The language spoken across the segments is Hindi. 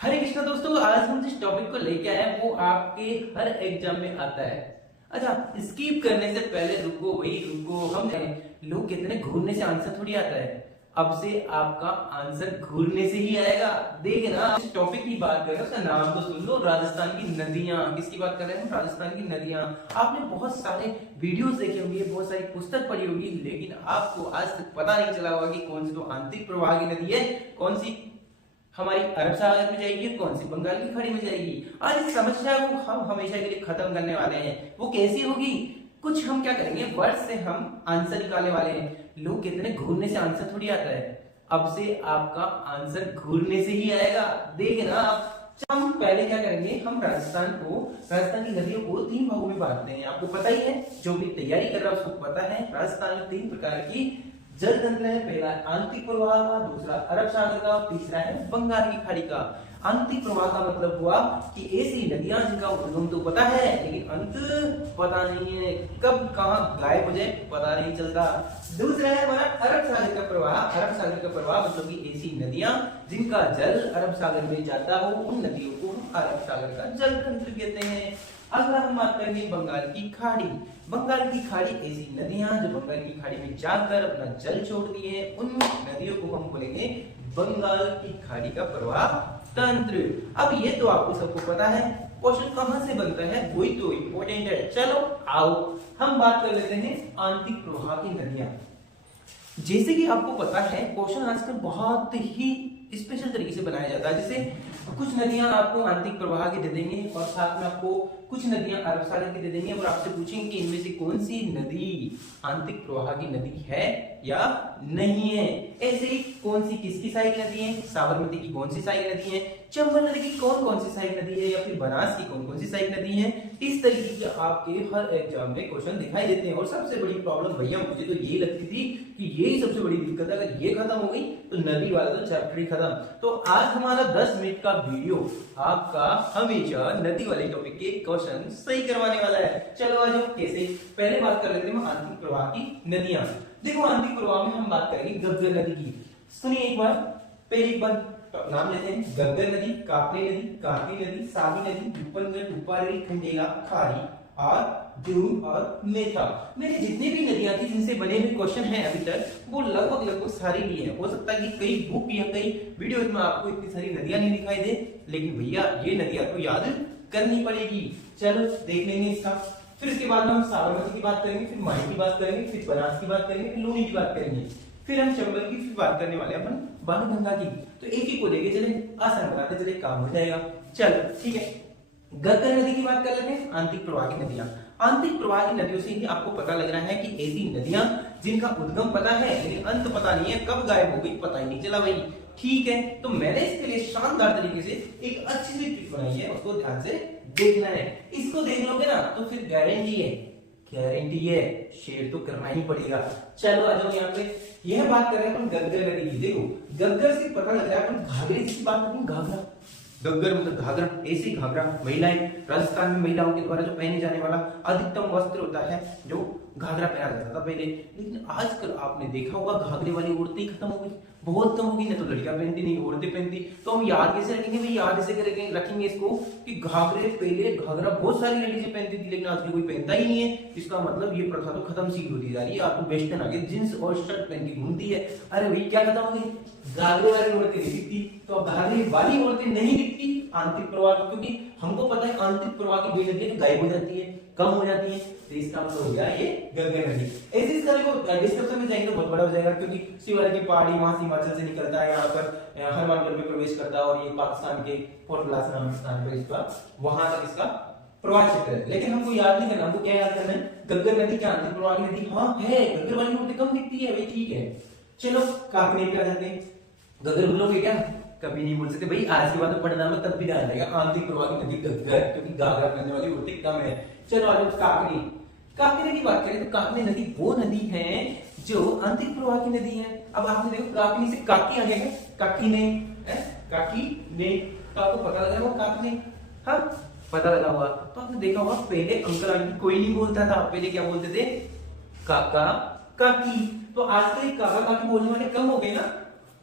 हरे कृष्णा दोस्तों, आज हम जिस टॉपिक को लेके आए हैं वो आपके हर एग्जाम में आता है। अच्छा, स्किप करने से पहले रुको भाई रुको। हम लोग कहते हैं घूरने से आंसर थोड़ी आता है। अब से आपका आंसर घूरने से ही आएगा। देखिए ना, इस टॉपिक की बात कर रहे हैं, उसका नाम तो सुन लो, राजस्थान की नदियां। किसकी बात कर रहे हैं? राजस्थान की नदियां। आपने बहुत सारे वीडियोस देखे होंगे, बहुत सारी पुस्तक पढ़ी होगी, लेकिन आपको आज तक पता नहीं चला होगा कि कौन सी तो आंतरिक प्रवाह की नदी है, कौन सी हमारी अरब सागर में जाएगी, कौन सी बंगाल की खाड़ी में जाएगी। आज इस समस्या को हम हमेशा के लिए खत्म करने वाले हैं। वो कैसी होगी? कुछ हम क्या करेंगे, वर्ड से हम आंसर निकालने वाले हैं। लोग कहते हैं घूरने से आंसर थोड़ी आता है। अब से आपका आंसर घूरने से ही आएगा। देखिए ना, हम पहले क्या करेंगे, हम राजस्थान की नदियों को 3 भागों में बांटते हैं। आपको पता ही है, जो भी तैयारी कर रहा है उसको पता है, राजस्थान में 3 प्रकार की जल तंत्र है। पहला आंतरिक प्रवाह का, दूसरा अरब सागर का, तीसरा है बंगाल की खाड़ी का। आंतरिक प्रवाह का मतलब हुआ कि ऐसी नदियां जिनका उद्गम तो पता है लेकिन अंत पता नहीं है, कब कहां गायब हो जाए पता नहीं चलता। दूसरा है हमारा अरब सागर का प्रवाह। अरब सागर का प्रवाह मतलब कि ऐसी नदियां जिनका जल अरब सागर में जाता हो, उन नदियों को हम अरब सागर का जल तंत्र कहते हैं। अगला हम बात करेंगे बंगाल की खाड़ी। बंगाल की खाड़ी ऐसी नदियां जो बंगाल की खाड़ी में जाकर अपना जल छोड़ती है, उन नदियों को हम बोलेंगे बंगाल की खाड़ी का प्रवाह तंत्र। अब ये तो आपको सबको पता है, क्वेश्चन कहां से बनता है वही तो इम्पोर्टेंट है। चलो आओ हम बात कर लेते हैं आंतरिक प्रवाह की नदियां। जैसे कि आपको पता है, क्वेश्चन आजकल बहुत ही स्पेशल तरीके से बनाया जाता है। जैसे कुछ नदियां आपको आंतरिक प्रवाह की दे देंगे और साथ में आपको कुछ नदियां अरब सागर की दे देंगे और आपसे पूछेंगे कि इनमें से कौन सी नदी आंतरिक प्रवाह की नदी है या नहीं है। ऐसे ही कौन सी किसकी सहायक नदी है, साबरमती की कौन सी सहायक नदी है, चंबल नदी की कौन कौन सी सहायक नदी है, या फिर बनास की कौन कौन सी सहायक नदी है। इस तरीके के आपके हर एग्जाम में क्वेश्चन दिखाई देते हैं। और सबसे बड़ी प्रॉब्लम भैया मुझे तो ये लगती थी कि यही सबसे बड़ी दिक्कत है, अगर ये खत्म हो गई तो नदी वाला तो चैप्टर ही खत्म। तो आज हमारा 10 मिनट का वीडियो आपका हमेशा नदी वाले टॉपिक के क्वेश्चन सही करवाने वाला है। चलो आज हम कैसे, पहले बात कर लेते हैं आंतरिक प्रवाह की नदियां। देखो, आंतरिक प्रवाह में हम बात करेंगे गग्गर नदी की। सुनिए एक बार, पहले एक बार नाम लेते हैं, गग्गर नदी, कापले नदी, काटी नदी, सावी नदी, उपनगर, उपारी, खंडेला, खारी और जून और मेथा। मेरे जितनी भी नदियां थी जिनसे बने हुए क्वेश्चन हैं अभी तक, वो लगभग सारी लिए हैं। हो सकता है कि कई बुक या कई वीडियो में आपको इतनी सारी नदियां नहीं दिखाई दे, लेकिन भैया ये नदियां तो याद करनी पड़ेगी। चलो देख लेंगे इसका। फिर इसके बाद हम साबरमती की बात करेंगे, फिर माही की बात करेंगे, फिर बनास की बात करेंगे, फिर लूनी की बात करेंगे, फिर हम चंबल की फिर बात करने वाले अपन बाणगंगा की। तो एक ही को लेके चले, आसान बनाते चले, काम हो जाएगा। चलो ठीक है, गग्गर नदी की बात कर लेते हैं, आंतरिक प्रवाह की नदियां। आंतरिक प्रवाह की नदियों से ही आपको पता लग रहा है कि ऐसी नदियां जिनका उद्गम पता है लेकिन अंत पता नहीं है, कब गायब हो गई पता ही नहीं चला भाई। ठीक है, तो मैंने इसके लिए शानदार तरीके से एक अच्छी सी ट्रिक बनाई है, उसको ध्यान से देखना है। इसको देख लोगे ना तो फिर गारंटी है, शेयर तो करना ही पड़ेगा। चलो आ जाओ यहाँ पे, यह बात कर रहे हैं अपन गग्गर नदी की। देखो, गग्गर से पता लग रहा है अपन घाघरे की बात करें, घाघरा, गग्गर मतलब घाघरा, ऐसी घाघरा महिलाएं, राजस्थान में महिलाओं के द्वारा जो पहने जाने वाला अधिकतम वस्त्र होता है, जो घाघरा पहना जाता था पहले। लेकिन आजकल आपने देखा होगा घाघरे वाली औरतें खत्म हो गई, बहुत कम हो गई। ना तो लड़कियां पहनती, नहीं औरतें पहनती। तो हम याद कैसे रखेंगे भाई, याद ऐसे रखेंगे इसको कि घाघरे, पहले घाघरा बहुत सारी लेडीज पहनती थी लेकिन आजकल कोई पहनता ही नहीं है। इसका मतलब ये प्रथा तो खत्म सी होती जा रही है। आप तो वेस्टर्न आगे जींस और शर्ट पहन के घूमती है। अरे भाई क्या खत्म हो गई, घाघरे वाली औरतें नहीं दिखती। तो अब घाघरे वाली औरतें नहीं दिखती आंतरिक प्रवाह, क्योंकि हमको पता है आंतरिक प्रवाह की कोई नदी गायब हो जाती है, कम हो जाती है। तो इसका मतलब हो गया ये गंगा नदी। ऐसे इस तरह को डिस्क्रिप्शन में जाएंगे तो बहुत बड़ा हो जाएगा, क्योंकि शिवालिक की पहाड़ी वहां से हिमाचल से निकलता है, यहाँ पर हनुमानगढ़ में प्रवेश करता है और ये पाकिस्तान के फोर्ट ब्लास नाम स्थान पर इसका वहां तक इसका प्रवाह क्षेत्र है। लेकिन हमको याद नहीं करना, हमको क्या याद करना है, गग्गर नदी क्या आंतरिक प्रवाह की नदी हाँ है, गग्गर वाली नदी कम दिखती है भाई। ठीक है, चलो काफी पे आ जाते हैं। गग्गर बोलोगे क्या? कभी नहीं बोल सकते भाई, आज के बाद तो पढ़ना में तब भी ध्यान रहेगा आंतरिक प्रवाह की नदी गग्गर, क्योंकि घाघरा पहनने वाली औरतें कम है। चलो आज काकनी, काकनी नदी की बात करें तो काकनी नदी वो नदी है जो आंतरिक प्रवाह की नदी है। अब आपने देखो काकनी से काकी आ गया है, काकी ने काकी ने, तो आपको पता लगा वो काकनी, हाँ पता लगा हुआ। तो आपने देखा होगा पहले अंकल आंटी कोई नहीं बोलता था, पहले क्या बोलते थे, काका काकी। तो आज तो काका काकी बोलने वाले कम हो गए ना,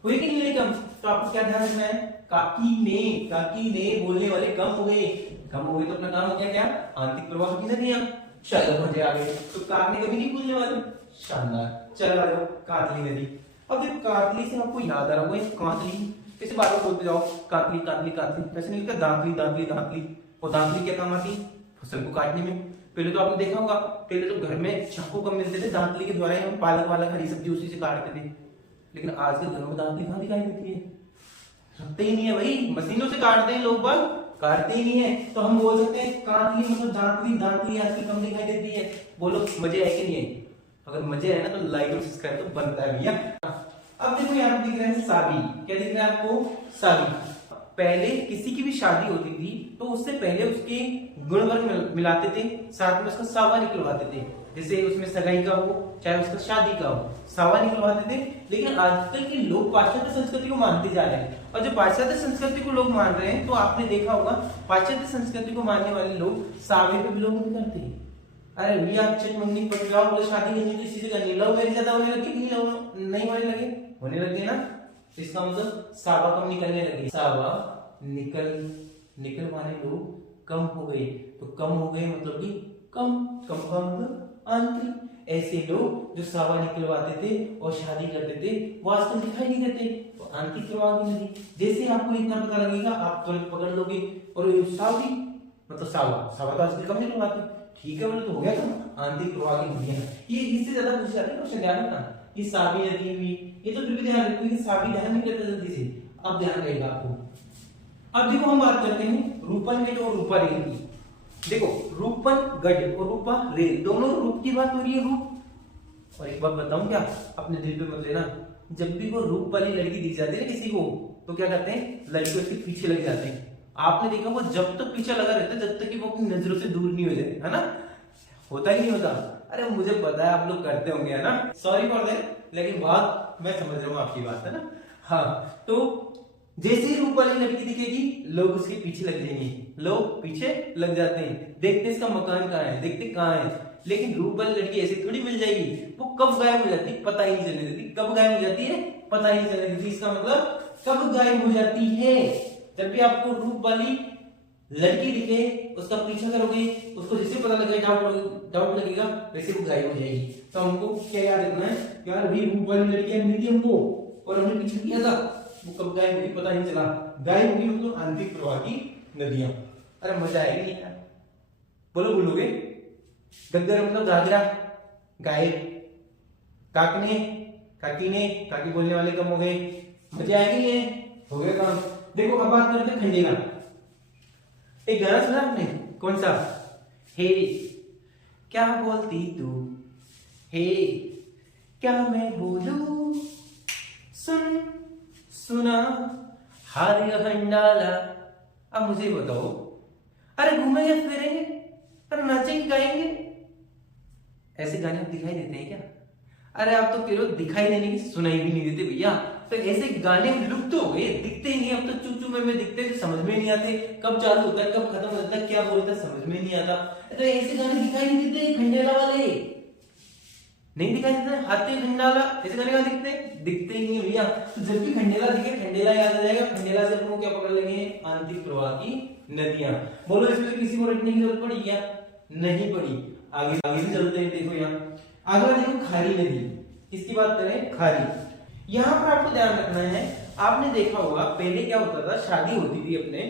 हुए कि नहीं कम। तो तो आपको क्या ध्यान रखना है, काकी ने बोलने वाले कम हो गए तो अपना काम हो गया क्या, आंतरिक प्रवाह की नदियां। चलो मजे आ गए, तो काकने कभी नहीं बोलने वाले, शानदार। चलो आ जाओ कातली नदी। अब जब कातली से आपको याद आ रहा होगा कातली कैसे बार बार बोलते जाओ, कातली कातली कातली, कैसे नहीं लिखता, दांतली दांतली दांतली। और दांतली क्या काम आती, फसल को काटने में। पहले तो आपने देखा होगा, पहले तो घर में चाकू कम मिलते थे, दांतली के द्वारा ही हम पालक वालक हरी सब्जी उसी से काटते थे। लेकिन आज के घरों में दांतली कहाँ दिखाई देती है, रखते ही नहीं है भाई, मशीनों से काटते हैं लोग, बाल काटते ही नहीं है। तो हम बोल सकते हैं कातली मतलब दांतली, दांतली आजकल कम दिखाई देती है। बोलो मजे है कि नहीं है? अगर मजे है ना तो लाइक और सब्सक्राइब तो बनता है भैया। अब देखो यहाँ पे दिख रहा है साबी, क्या दिख रहा है आपको, साबी। पहले किसी की भी शादी होती थी तो उससे पहले उसके गुण वर्ग मिलाते थे, साथ में उसका सावा निकलवाते थे। जैसे उसमें सगाई का हो चाहे उसका शादी का हो, सावा निकलवाते थे। लेकिन आजकल के लोग पाश्चात्य संस्कृति को मानते जा रहे हैं, और जो पाश्चात्य संस्कृति को लोग मान रहे हैं तो आपने देखा होगा पाश्चात्य संस्कृति को मानने वाले लोग सावे पे बिलोंग नहीं करते। अरे भैया आप चट मंगनी पट जाओ, बोले शादी करनी तो इसी से करनी, लव मैरिज ज्यादा होने लगे कि नहीं होने लगे, होने लगे ना। इसका मतलब सावा कम निकलने लगे, सावा निकल माने लोग कम हो गए, तो कम हो गए मतलब कि कम का मतलब आंतरिक। ऐसे लोग जो सावा निकलवाते थे और शादी करते थे वो आजकल दिखाई नहीं देते, तो आंतरिक प्रवाह की नदी। जैसे आपको इतना पता लगेगा आप तुरंत पकड़ लोगे, और सावी मतलब सावा तो आजकल कम निकलवाते, ठीक है बोले तो हो गया था आंतरिक प्रवाह की नदियां। ये इससे ज्यादा पूछ जाते हैं क्वेश्चन, ध्यान रखना। ये सावी नदी हुई, ये तो फिर भी ध्यान रखो कि सावी ध्यान नहीं करता जल्दी से, अब ध्यान रहेगा आपको। अब देखो हम बात करते हैं रूपन गढ़ और रूपा रेल की। देखो रूपन गढ़ और रूपा रेल दोनों रूप की बात हो रही है, रूप। और एक बात बताऊं क्या, अपने दिल पे मत लेना, जब भी वो रूप वाली लड़की दिख जाती है ना किसी को, तो क्या करते हैं, लड़के उसके पीछे लग जाते हैं। आपने देखा वो जब तक पीछे लगा रहता है जब तक कि वो अपनी नजरों से दूर नहीं हो जाए, है ना। होता ही नहीं होता, अरे मुझे पता है आप लोग करते होंगे, है ना, सॉरी फॉर दैट, लेकिन बात मैं समझ रहा हूँ आपकी बात, है ना। हाँ, तो जैसे ही रूप वाली लड़की दिखेगी लोग उसके पीछे लग जाएंगे, लोग पीछे लग जाते हैं, देखते इसका मकान कहाँ है, देखते कहाँ है। लेकिन रूप वाली लड़की ऐसे थोड़ी मिल जाएगी, वो कब गायब हो जाती है पता ही नहीं चलने देती, कब गायब हो जाती है पता ही नहीं चलने देती। इसका मतलब कब गायब हो जाती है, जब भी आपको रूप वाली लड़की दिखे उसका पीछा करोगे, उसको जिससे पता लगेगा डाउट लगेगा वैसे वो गायब हो जाएगी। तो हमको क्या याद रखना है यार, भी रूप वाली लड़कियां मिली थी हमको और हमने पीछा किया था, वो कब गायब होगी पता नहीं चला, गायब होगी मतलब आंतरिक प्रवाह की नदियां। अरे मजा आएगा नहीं यार, बोलो बोलोगे। गद्दर मतलब घाघरा, गायब, काकी बोलने वाले कम हो गए, मजा आएगी नहीं है, हो गया काम। देखो अब बात करते हैं खंडेला। एक गाना सुना आपने, कौन सा, हे क्या बोलती तू, हे क्या मैं बोलूं, सुना हारी खंडाला। अब मुझे बताओ, अरे घूमेंगे फिरेंगे, अरे नाचेंगे गाएंगे, ऐसे गाने दिखाई देते हैं क्या? अरे आप तो कह रहे हो दिखाई देने की, सुनाई भी नहीं देते भैया। तो ऐसे गाने लुप्त हो गए, दिखते ही नहीं, अब तो चू में दिखते हैं, समझ में नहीं आते, कब चालू होता है कब खत्म होता है, क्या बोलता है समझ में नहीं आता। तो ऐसे गाने दिखाई नहीं देते खंडेला वाले, नहीं दिखाई देते। हाथी खंडाला ऐसे गाने कहाँ दिखते हैं, दिखते ही नहीं भैया। तो जब भी खंडेला दिखे खंडेला याद आ जाएगा, खंडेला से आपको क्या पकड़ लेंगे, आंतरिक प्रवाह की नदियां। बोलो इसमें किसी को रटने की जरूरत पड़ी क्या, नहीं पड़ी। आगे भी चलते हैं, देखो यहाँ अगला देखो खारी नदी, किसकी बात करें, खारी। यहाँ पर आपको ध्यान रखना है, आपने देखा होगा पहले क्या होता था, शादी होती थी अपने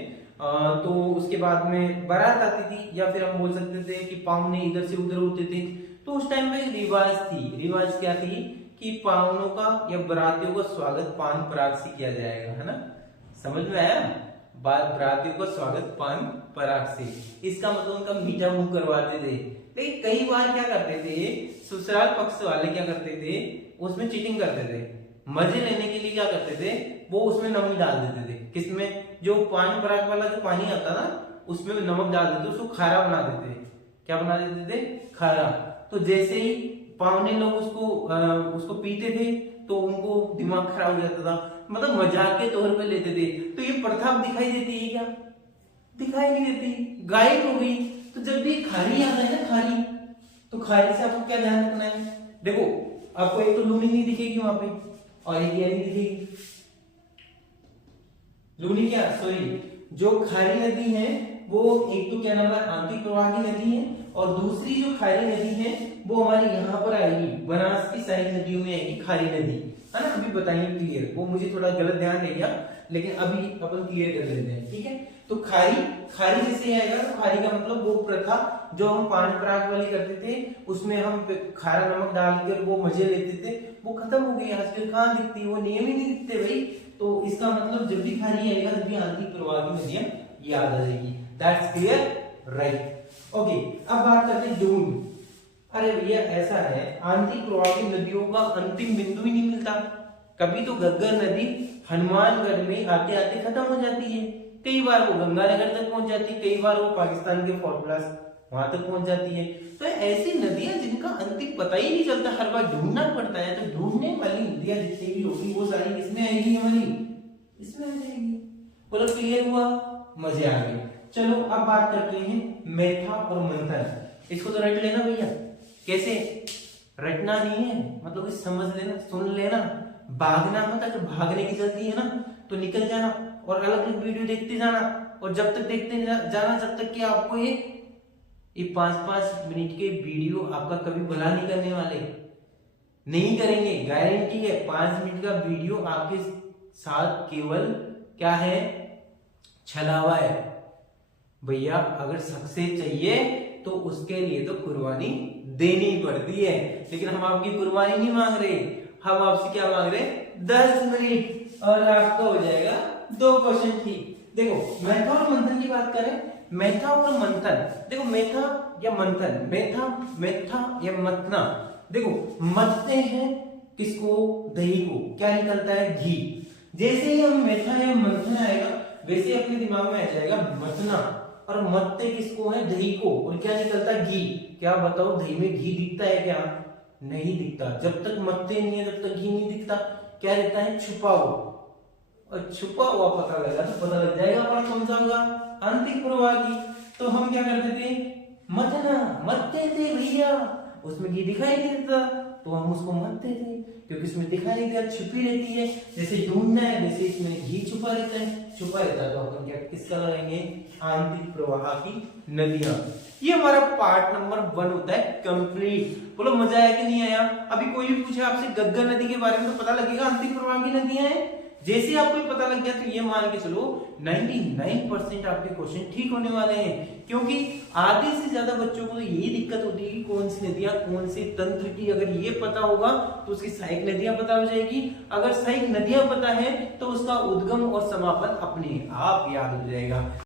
तो उसके बाद में बारात आती थी, या फिर हम बोल सकते थे कि पावने इधर से उधर होते थे। तो उस टाइम में रिवाज थी, रिवाज क्या थी कि पावनों का या बरातियों का स्वागत पान पराग से किया जाएगा, है ना, समझ में आया, बरातियों का स्वागत पान पराग से। इसका मतलब उनका मीठा मुंह करवाते थे। लेकिन कई बार क्या करते थे, ससुराल पक्ष वाले क्या करते थे, उसमें चीटिंग करते थे, मजे लेने के लिए क्या करते थे, वो उसमें नमक डाल देते थे। किसमें, जो पान पराग वाला जो पानी आता ना उसमें नमक डाल देते, उसको खारा बना देते। क्या बना देते थे, खारा। तो जैसे ही पावने लोग उसको पीते थे तो उनको दिमाग खराब हो जाता था, मतलब मजाक के तौर पे लेते थे। तो ये प्रथा दिखाई देती है क्या, दिखाई नहीं देती, गायब हो गई। तो जब भी खारी आता है ना, खारी, तो खारी से आपको क्या ध्यान रखना है, देखो आपको एक तो लूनी नहीं दिखेगी वहां पे, और एक ये नहीं दिखेगी, लूनी क्या, सॉरी, जो खारी नदी है वो एक तो क्या नाम है आंतरिक प्रवाही नदी है, और दूसरी जो खारी नदी है वो हमारी यहाँ पर आएगी, बनास की सारी नदियों में आएगी खारी नदी, है ना। अभी बताएंगे क्लियर, वो मुझे थोड़ा गलत ध्यान रह गया, लेकिन अभी अपन क्लियर कर लेते हैं, ठीक है। तो खारी, खारी जैसे आएगा तो खारी का मतलब वो प्रथा जो हम पान पराग वाली करते थे, उसमें हम खारा नमक डालकर वो मजे लेते थे, वो खत्म हो गई, आजकल कहाँ दिखती है, वो नियम ही नहीं दिखते भाई। तो इसका मतलब जब भी खारी आएगा तब भी आंतरिक प्रवाह की नदियां याद आ जाएगी। That's clear, right, okay. अब बात करते हैं दून। अरे भैया ऐसा है, आंतरिक प्रवाह की नदियों का अंतिम बिंदु ही नहीं मिलता। कभी तो घग्गर नदी हनुमानगढ़ में आते आते खत्म हो जाती है, कई बार वो गंगानगर तक पहुंच जाती है, कई बार वो पाकिस्तान के फोर्ट ब्लास वहां तक पहुंच जाती है। तो ऐसी नदियां जिनका अंतिम पता ही नहीं चलता, हर बार ढूंढना पड़ता है, तो ढूंढने वाली नदियां जितनी भी होगी वो सारी किसमें आएगी, हमारी इसमें आ जाएगी। बोलो क्लियर हुआ, मजे आ गए। चलो अब बात करते हैं मेथा और मंथन। इसको तो रट लेना भैया, कैसे रटना नहीं है, मतलब समझ लेना, सुन लेना, भागना मत, अगर भागने की जल्दी है ना तो निकल जाना और अलग अलग वीडियो देखते जाना, और जब तक देखते जाना जब तक कि आपको ये 5-5 मिनट के वीडियो आपका कभी भला नहीं करने वाले, नहीं करेंगे, गारंटी है। 5 मिनट का वीडियो आपके साथ केवल क्या है, छलावा है भैया। अगर सक्सेस चाहिए तो उसके लिए तो कुर्बानी देनी पड़ती है, लेकिन हम आपकी कुर्बानी नहीं मांग रहे, हम आपसे क्या मांग रहे, 10 मिनट और आपका हो जाएगा 2 क्वेश्चन ठीक। देखो मेथा और मंथन की बात करें, मेथा और मंथन, देखो मेथा या मंथन, मेथा या मथना, देखो मथते हैं किसको, दही को, क्या निकलता है, घी। जैसे ही हम मेथा या मंथन आएगा वैसे अपने दिमाग में आ जाएगा मथना, और मथते किसको है, दही को, और क्या निकलता है, घी। क्या बताओ, दही में घी दिखता है क्या, नहीं दिखता। जब तक मथते नहीं है तब तक घी नहीं दिखता, क्या रहता है, छुपा हुआ, और छुपा हुआ पता लगा तो पता लग जाएगा पर कौन सा होगा, आंतरिक प्रवाह की। तो हम क्या करते थे, मथना, मथते थे भैया, उसमें घी दिखाई नहीं देता तो हम उसको मथते थे, क्योंकि इसमें दिखाई नहीं देता, छुपी रहती है। जैसे ढूंढना है वैसे इसमें घी छुपा रहता है, छुपा रहता है तो अपन क्या किसका लगाएंगे, आंतरिक प्रवाह की नदियां। ये हमारा पार्ट नंबर 1 होता है कंप्लीट। बोलो मजा आया कि नहीं आया। अभी कोई भी पूछे आपसे घग्गर नदी के बारे में तो पता लगेगा आंतरिक प्रवाह की नदियां हैं। जैसे आपको पता लग गया तो ये मान के चलो 99% आपके क्वेश्चन ठीक होने वाले हैं, क्योंकि आधे से ज्यादा बच्चों को तो यही दिक्कत होती है कि कौन सी नदियां कौन से तंत्र की, अगर ये पता होगा तो उसकी सहायक नदियां पता हो जाएगी, अगर सहायक नदियां पता है तो उसका उद्गम और समापन अपने आप याद हो जाएगा।